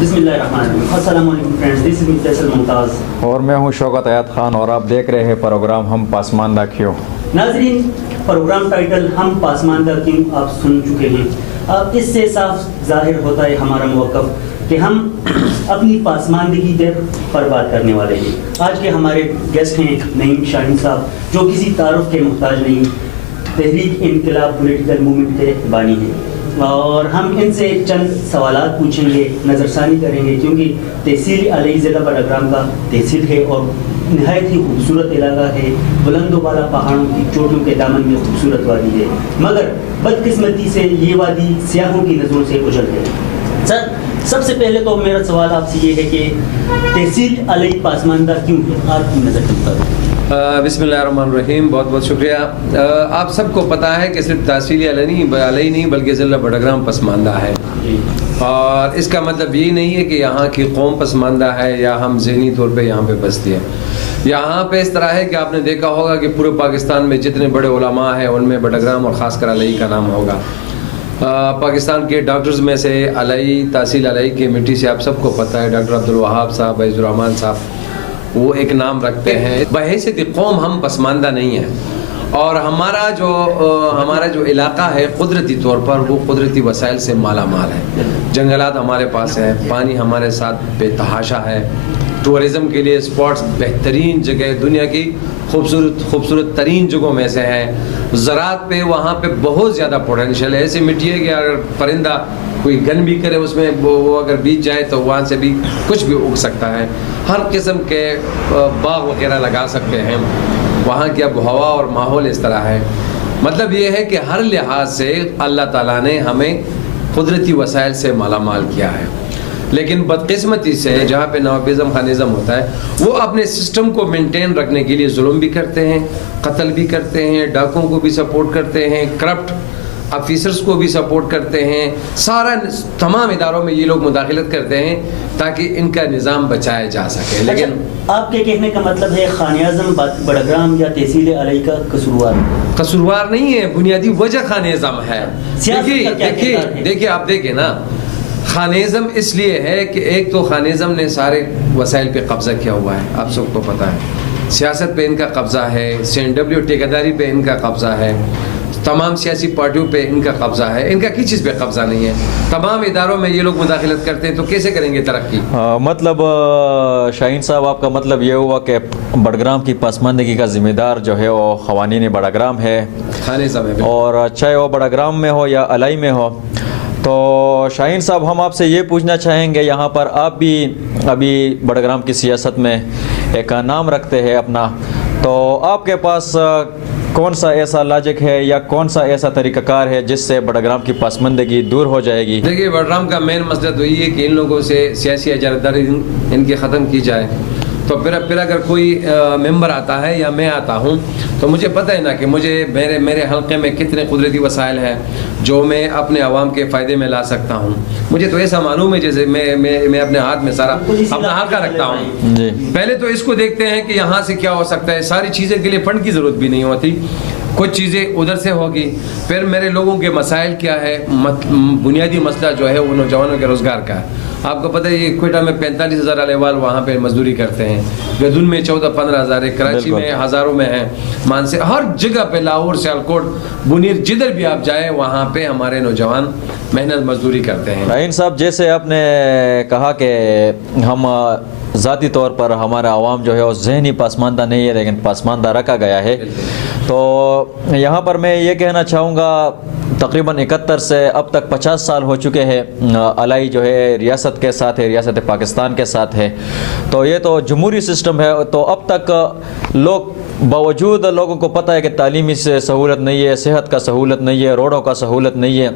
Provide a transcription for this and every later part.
بسم اللہ الرحمن الرحیم. السلام علیکم فرینڈز, دس از فیصل ممتاز اور میں ہوں شوکت حیات خان اور آپ دیکھ رہے ہیں پروگرام ہم پسماندہ کیوں. ناظرین, پروگرام ٹائٹل ہم پسماندہ کیوں آپ سن چکے ہیں. اب اس سے صاف ظاہر ہوتا ہے ہمارا موقف کہ ہم اپنی پسماندگی پر بات کرنے والے ہیں. آج کے ہمارے گیسٹ ہیں نعیم شاہین صاحب, جو کسی تعارف کے محتاج نہیں, تحریک انقلاب پولیٹیکل موومنٹ کے بانی ہیں, اور ہم ان سے چند سوالات پوچھیں گے, نظر ثانی کریں گے, کیونکہ تحصیل علیہ ضلع بڑگرام کا تحصیل ہے اور نہایت ہی خوبصورت علاقہ ہے. بلند و بالا پہاڑوں کی چوٹیوں کے دامن میں خوبصورت وادی ہے, مگر بدقسمتی سے یہ وادی سیاحوں کی نظروں سے اجل ہے. سر, سب سے پہلے تو میرا سوال آپ سے یہ ہے کہ تحصیل علیہ پسماندہ کیوں ہے آپ کی نظر کے مطابق؟ بسم اللہ الرحمن الرحیم. بہت بہت شکریہ. آپ سب کو پتہ ہے کہ صرف تحصیل علیہ نہیں بلکہ ضلع بڑگرام پسماندہ ہے, اور اس کا مطلب یہ نہیں ہے کہ یہاں کی قوم پسماندہ ہے یا ہم ذہنی طور پہ یہاں پہ بستی ہے. یہاں پہ اس طرح ہے کہ آپ نے دیکھا ہوگا کہ پورے پاکستان میں جتنے بڑے علماء ہیں ان میں بڑگرام اور خاص کر علیہ کا نام ہوگا. پاکستان کے ڈاکٹرز میں سے علیہ, تحصیل علیہ کی مٹی سے آپ سب کو پتہ ہے ڈاکٹر عبدالوہاب صاحب, عزیز الرحمان صاحب, وہ ایک نام رکھتے ہیں. بحیثیت قوم ہم پسماندہ نہیں ہیں, اور ہمارا جو علاقہ ہے قدرتی طور پر وہ قدرتی وسائل سے مالا مال ہے. جنگلات ہمارے پاس ہیں, پانی ہمارے ساتھ بے تحاشا ہے, ٹورزم کے لیے اسپاٹس بہترین جگہ, دنیا کی خوبصورت ترین جگہوں میں سے ہے. زراعت پہ وہاں پہ بہت زیادہ پوٹینشیل ہے. ایسی مٹی ہے کہ اگر پرندہ کوئی گن بھی کرے اس میں وہ اگر بیچ جائے تو وہاں سے بھی کچھ بھی اگ سکتا ہے. ہر قسم کے باغ وغیرہ لگا سکتے ہیں. وہاں کی اب ہوا اور ماحول اس طرح ہے. مطلب یہ ہے کہ ہر لحاظ سے اللہ تعالیٰ نے ہمیں قدرتی وسائل سے مالا مال کیا ہے, لیکن بدقسمتی سے جہاں پہ نوابزم خانزم ہوتا ہے وہ اپنے سسٹم کو مینٹین رکھنے کے لیے ظلم بھی کرتے ہیں, قتل بھی کرتے ہیں, ڈاکوں کو بھی سپورٹ کرتے ہیں, کرپٹ آفیسرز کو بھی سپورٹ کرتے ہیں. تمام اداروں میں یہ لوگ مداخلت کرتے ہیں تاکہ ان کا نظام بچایا جا سکے. لیکن آپ کے کہنے کا مطلب ہے خان اعظم بڑگرام یا تحصیل علیہ کا قصوروار نہیں ہے, بنیادی وجہ خان اعظم ہے. دیکھیے آپ دیکھیں نا, خان اعظم اس لیے ہے کہ ایک تو خان اعظم نے سارے وسائل پہ قبضہ کیا ہوا ہے, آپ سب کو پتہ ہے. سیاست پہ ان کا قبضہ ہے, CNW ٹھیکیداری پہ ان کا قبضہ ہے, تمام سیاسی پارٹیوں پہ ان کا قبضہ ہے. ان کا کسی چیز پہ قبضہ نہیں ہے. تمام اداروں میں یہ لوگ مداخلت کرتے ہیں تو کیسے کریں گے ترقی؟ مطلب شاہین صاحب آپ کا مطلب یہ ہوا کہ بڑگرام کی پسماندگی کا ذمہ دار جو ہے وہ قوانین بڑگرام ہے, خان اعظم ہے, اور چاہے وہ بڑگرام میں ہو یا علیہ میں ہو. تو شاہین صاحب ہم آپ سے یہ پوچھنا چاہیں گے, یہاں پر آپ بھی ابھی بڑگرام کی سیاست میں ایک نام رکھتے ہیں اپنا, تو آپ کے پاس کون سا ایسا لاجک ہے یا کون سا ایسا طریقہ کار ہے جس سے بڑگرام کی پسماندگی دور ہو جائے گی؟ دیکھیے, بڑگرام کا مین مسئلہ تو یہ ہے کہ ان لوگوں سے سیاسی اجارتداری ان کی ختم کی جائے. تو پھر اگر کوئی ممبر آتا ہے یا میں آتا ہوں تو مجھے پتہ ہے نا کہ میرے حلقے میں کتنے قدرتی وسائل ہیں جو میں اپنے عوام کے فائدے میں لا سکتا ہوں. مجھے تو ایسا معلوم ہے جیسے میں اپنے ہاتھ میں سارا اپنا حلقہ رکھتا ہوں. پہلے تو اس کو دیکھتے ہیں کہ یہاں سے کیا ہو سکتا ہے. ساری چیزیں کے لیے فنڈ کی ضرورت بھی نہیں ہوتی, کچھ چیزیں ادھر سے ہوگی. پھر میرے لوگوں کے مسائل کیا ہے, بنیادی مسئلہ جو ہے وہ نوجوانوں کے روزگار کا ہے. آپ کو پتہ ہے یہ کوئٹہ میں 45,000 اہل وہاں پہ مزدوری کرتے ہیں, گدن میں 14-15,000 ہے, کراچی میں ہزاروں میں ہیں, مانسے ہر جگہ پہ, لاہور, سیالکوٹ, بنیر, جدھر بھی آپ جائیں وہاں پہ ہمارے نوجوان محنت مزدوری کرتے ہیں. شاہین صاحب, جیسے آپ نے کہا کہ ہم ذاتی طور پر ہمارا عوام جو ہے وہ ذہنی پسماندہ نہیں ہے لیکن پسماندہ رکھا گیا ہے, تو یہاں پر میں یہ کہنا چاہوں گا تقریباً 71 سے اب تک 50 سال ہو چکے ہیں علیہ جو ہے ریاست کے ساتھ ہے, ریاست پاکستان کے ساتھ ہے. تو یہ تو جمہوری سسٹم ہے, تو اب تک لوگ باوجود لوگوں کو پتہ ہے کہ تعلیمی سے سہولت نہیں ہے, صحت کا سہولت نہیں ہے, روڈوں کا سہولت نہیں ہے,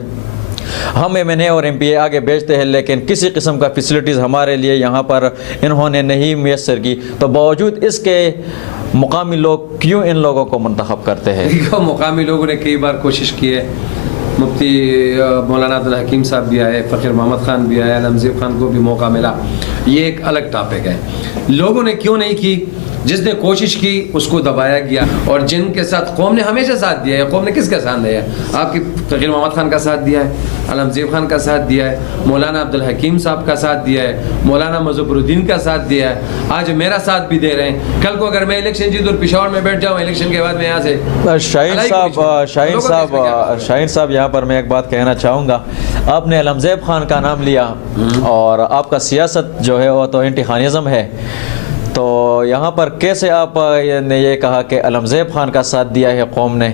ہم MNA اور MPA آگے بھیجتے ہیں لیکن کسی قسم کا فیسلٹیز ہمارے لیے یہاں پر انہوں نے نہیں میسر کی. تو باوجود اس کے مقامی لوگ کیوں ان لوگوں کو منتخب کرتے ہیں؟ مقامی لوگوں نے کئی بار کوشش کی ہے. مفتی مولانا عبدالحکیم صاحب بھی آئے, فقیر محمد خان بھی آئے, علمزیب خان کو بھی موقع ملا. یہ ایک الگ ٹاپک ہے. لوگوں نے کیوں نہیں کی, جس نے کوشش کی اس کو دبایا گیا, اور جن کے ساتھ قوم نے ہمیشہ ساتھ دیا ہے. قوم نے کس کا ساتھ دیا ہے؟ آپ کی تقی محمد خان کا ساتھ دیا ہے, علمزیب خان کا ساتھ دیا ہے, مولانا عبدالحکیم صاحب کا ساتھ دیا ہے, مولانا مظفر الدین کا ساتھ دیا ہے, آج میرا ساتھ بھی دے رہے ہیں. کل کو اگر میں الیکشن جیت اور پشاور میں بیٹھ جاؤں, الیکشن کے بعد میں یہاں سے شاہین صاحب یہاں پر میں ایک بات کہنا چاہوں گا. آپ نے علمزیب خان کا نام لیا اور آپ کا سیاست جو ہے وہ تو اینٹی خانزم ہے, تو یہاں پر کیسے آپ نے یہ کہا کہ علمزیب خان کا ساتھ دیا ہے قوم نے؟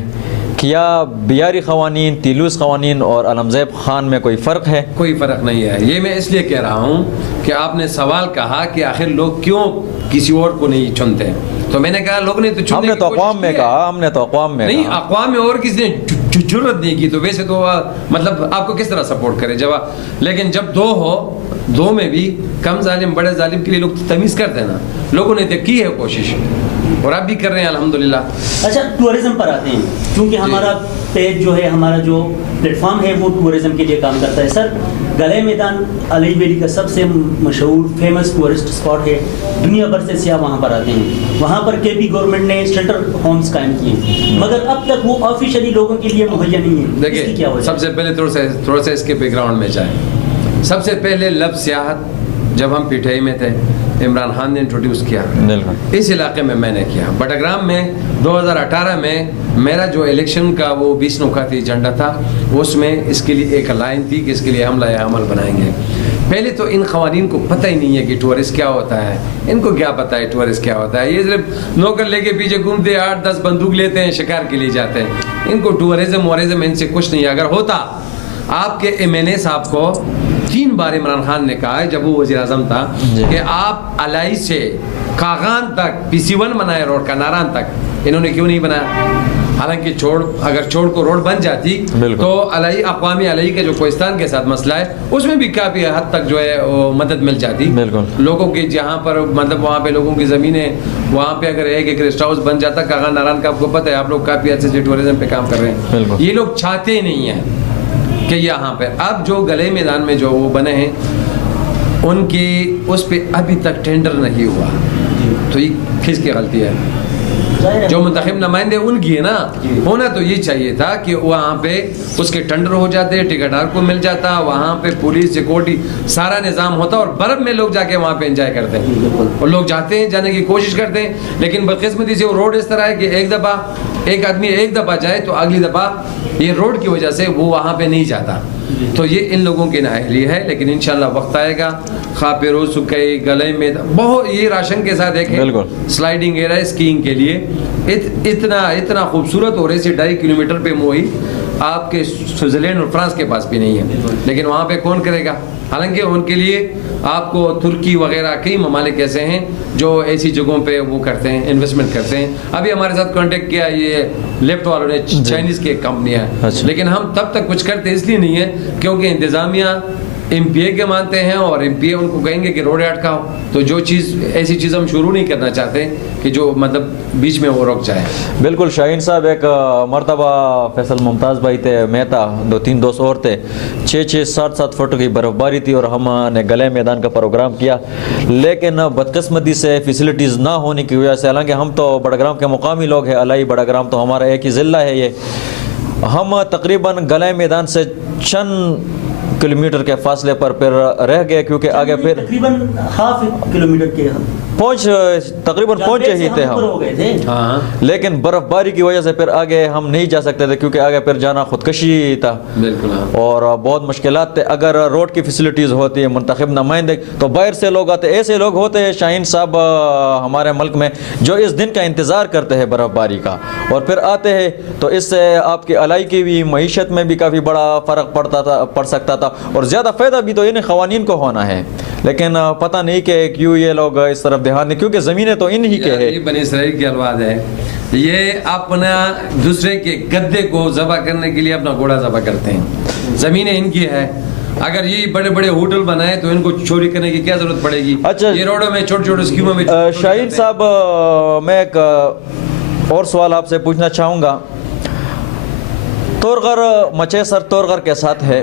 کیا بیاری قوانین, تیلوس قوانین اور علمزیب خان میں کوئی فرق ہے؟ کوئی فرق نہیں ہے. یہ میں اس لیے کہہ رہا ہوں کہ آپ نے سوال کہا کہ آخر لوگ کیوں کسی اور کو نہیں چنتے, تو میں نے کہا لوگ نے تو چننے ہم نے تو اقوام میں کہا, ہم نے تو اقوام میں نہیں, اقوام میں اور کسی نے جرت نہیں کی, تو ویسے تو مطلب آپ کو کس طرح سپورٹ کرے جب. لیکن جب دو ہو, دو میں بھی کم ظالم بڑے ظالم کے لیے لوگ تمیز کرتے ہیں نا. لوگوں نے تو کی ہے کوشش اور آپ بھی کر رہے ہیں الحمدللہ. اچھا ٹورزم پر آتے ہیں, کیونکہ ہمارا پیج جو ہے, ہمارا جو پلیٹ فارم ہے وہ ٹورزم کے لیے کام کرتا ہے. سر, گلے میدان علی ویلی کا سب سے مشہور فیمس ٹورسٹ اسپاٹ ہے, دنیا بھر سے سیاح وہاں پر آتے ہیں. وہاں پر کے پی گورنمنٹ نے شیلٹر ہومز قائم کیے ہیں, مگر اب تک وہ آفیشلی لوگوں کے لیے مہیا نہیں ہے. دیکھیں, سب سے پہلے تھوڑا سا اس کے بیک گراؤنڈ میں جائیں. سب سے پہلے لفظ سیاحت جب ہم پیٹھائی میں تھے, عمران خان نے انٹروڈیوس کیا, اس علاقے میں نے کیا. بٹاگرام میں 2018 میں میرا جو الیکشن کا وہ 20 نکاتی ایجنڈا تھا, اس میں اس کے لیے ایک لائن تھی کہ اس کے لیے ہم لائحہ عمل بنائیں گے. پہلے تو ان خواتین کو پتہ ہی نہیں ہے کہ ٹورسٹ کیا ہوتا ہے. ان کو کیا پتہ ہے ٹورسٹ کیا ہوتا ہے؟ یہ صرف نوکر لے کے پیچھے گھومتے, 8-10 بندوق لیتے ہیں, شکار کے لیے جاتے ہیں. ان کو ٹورزم ان سے کچھ نہیں ہے. اگر ہوتا, آپ کے ایم این اے صاحب کو 3 بار عمران خان نے کہا ہے جب وہ وزیر اعظم تھا کہ آپ الائی سے کاغان تک PC1 بنائے روڈ کا, ناران تک. انہوں نے کیوں نہیں بنایا؟ حالانکہ اگر چھوڑ کو روڈ بن جاتی تو الائی, اقوامی الائی کے جو کوہستان کے ساتھ مسئلہ ہے, اس میں بھی کافی حد تک جو ہے مدد مل جاتی لوگوں کی. جہاں پر مطلب وہاں پہ لوگوں کی زمینیں, وہاں پہ اگر ایک ریسٹ ہاؤس بن جاتا کاغان ناران کا, آپ کو پتہ ہے آپ لوگ کافی عرصے سے ٹورزم پہ کام کر رہے ہیں. یہ لوگ چاہتے نہیں ہیں کہ یہاں پہ. اب جو گلے میدان میں جو وہ بنے ہیں, ان کی اس پہ ابھی تک ٹینڈر نہیں ہوا, تو یہ کس کی غلطی ہے؟ جو منتخب نمائندے ان کی ہے نا. ہونا تو یہ چاہیے تھا کہ وہاں پہ اس کے ٹینڈر ہو جاتے, ٹکٹار کو مل جاتا, وہاں پہ پولیس سیکورٹی سارا نظام ہوتا, اور برف میں لوگ جا کے وہاں پہ انجوائے کرتے ہیں. اور لوگ جاتے ہیں, جانے کی کوشش کرتے ہیں, لیکن بدقسمتی سے وہ روڈ اس طرح ہے کہ ایک آدمی ایک دفعہ جائے تو اگلی دفعہ یہ روڈ کی وجہ سے وہ وہاں پہ نہیں جاتا. تو یہ ان لوگوں کی نااہلی ہے, لیکن انشاءاللہ وقت آئے گا. خاپیرو, سکئی, گلے میں بہت, یہ راشن کے ساتھ ایک سلائیڈنگ ایریا ہے اسکیئنگ کے لیے. اتنا خوبصورت, اور ایسے 2.5 کلومیٹر پہ موئی آپ کے سوئٹزرلینڈ اور فرانس کے پاس بھی نہیں ہے, لیکن وہاں پہ کون کرے گا؟ حالانکہ ان کے لیے آپ کو ترکی وغیرہ کئی ممالک ایسے ہیں جو ایسی جگہوں پہ وہ کرتے ہیں, انویسٹمنٹ کرتے ہیں. ابھی ہمارے ساتھ کانٹیکٹ کیا یہ لیفٹ والوں نے, چائنیز کی ایک کمپنی ہے, لیکن ہم تب تک کچھ کرتے اس لیے نہیں ہے کیونکہ انتظامیہ ایم پی اے کے مانتے ہیں, اور ایم پی اے ان کو کہیں گے کہ روڈ اٹکاؤ. تو جو چیز, ایسی چیز ہم شروع نہیں کرنا چاہتے کہ جو مطلب بیچ میں وہ رک جائے. بالکل شاہین صاحب, ایک مرتبہ فیصل ممتاز بھائی تھے, میں تھا, 2-3 دوست اور تھے, 6-7 فٹ کی برف باری تھی, اور ہم نے گلے میدان کا پروگرام کیا. لیکن بدقسمتی سے فیسلٹیز نہ ہونے کی وجہ سے, حالانکہ ہم تو بڑگرام کے مقامی لوگ ہیں, الائی بڑگرام تو ہمارا ایک ہی ضلع ہے یہ, ہم تقریباً گلے میدان سے چند کلومیٹر کے فاصلے پر پھر رہ گئے, کیونکہ آگے پھر تقریباً ½ کلومیٹر کے تقریباً پہنچے ہی تھے ہم, لیکن برف باری کی وجہ سے پھر آگے ہم نہیں جا سکتے تھے, کیونکہ آگے پھر جانا خودکشی تھا اور بہت مشکلات تھے. اگر روڈ کی فیسلٹیز ہوتی ہے, منتخب نمائندے, تو باہر سے لوگ آتے. ایسے لوگ ہوتے ہیں شاہین صاحب ہمارے ملک میں جو اس دن کا انتظار کرتے ہیں برف باری کا, اور پھر آتے ہیں, تو اس سے آپ کی الائی کی بھی معیشت میں بھی کافی بڑا فرق پڑ سکتا تھا, اور زیادہ فائدہ بھی تو ان قوانین کو ہونا ہے. لیکن پتہ نہیں کہ کیوں یہ لوگ اس طرف دھیان نہیں, کیونکہ زمینیں تو ان ہی کے ہیں. یہ بنی اسرائیل کی الواد ہے, یہ اپنا دوسرے کے گدے کو ذبح کرنے کے لیے اپنا گھوڑا ذبح کرتے ہیں. زمینیں ان کی ہے, اگر یہ بڑے بڑے ہوٹل بنائے تو ان کو چوری کرنے کی کیا ضرورت پڑے گی؟ اچھا, یہ روڈوں میں چھوٹے چھوٹے اسکیموں میں. شاہین صاحب, میں ایک اور سوال آپ سے پوچھنا چاہوں گا. تورغر مچے سر تورغر کے ساتھ ہے,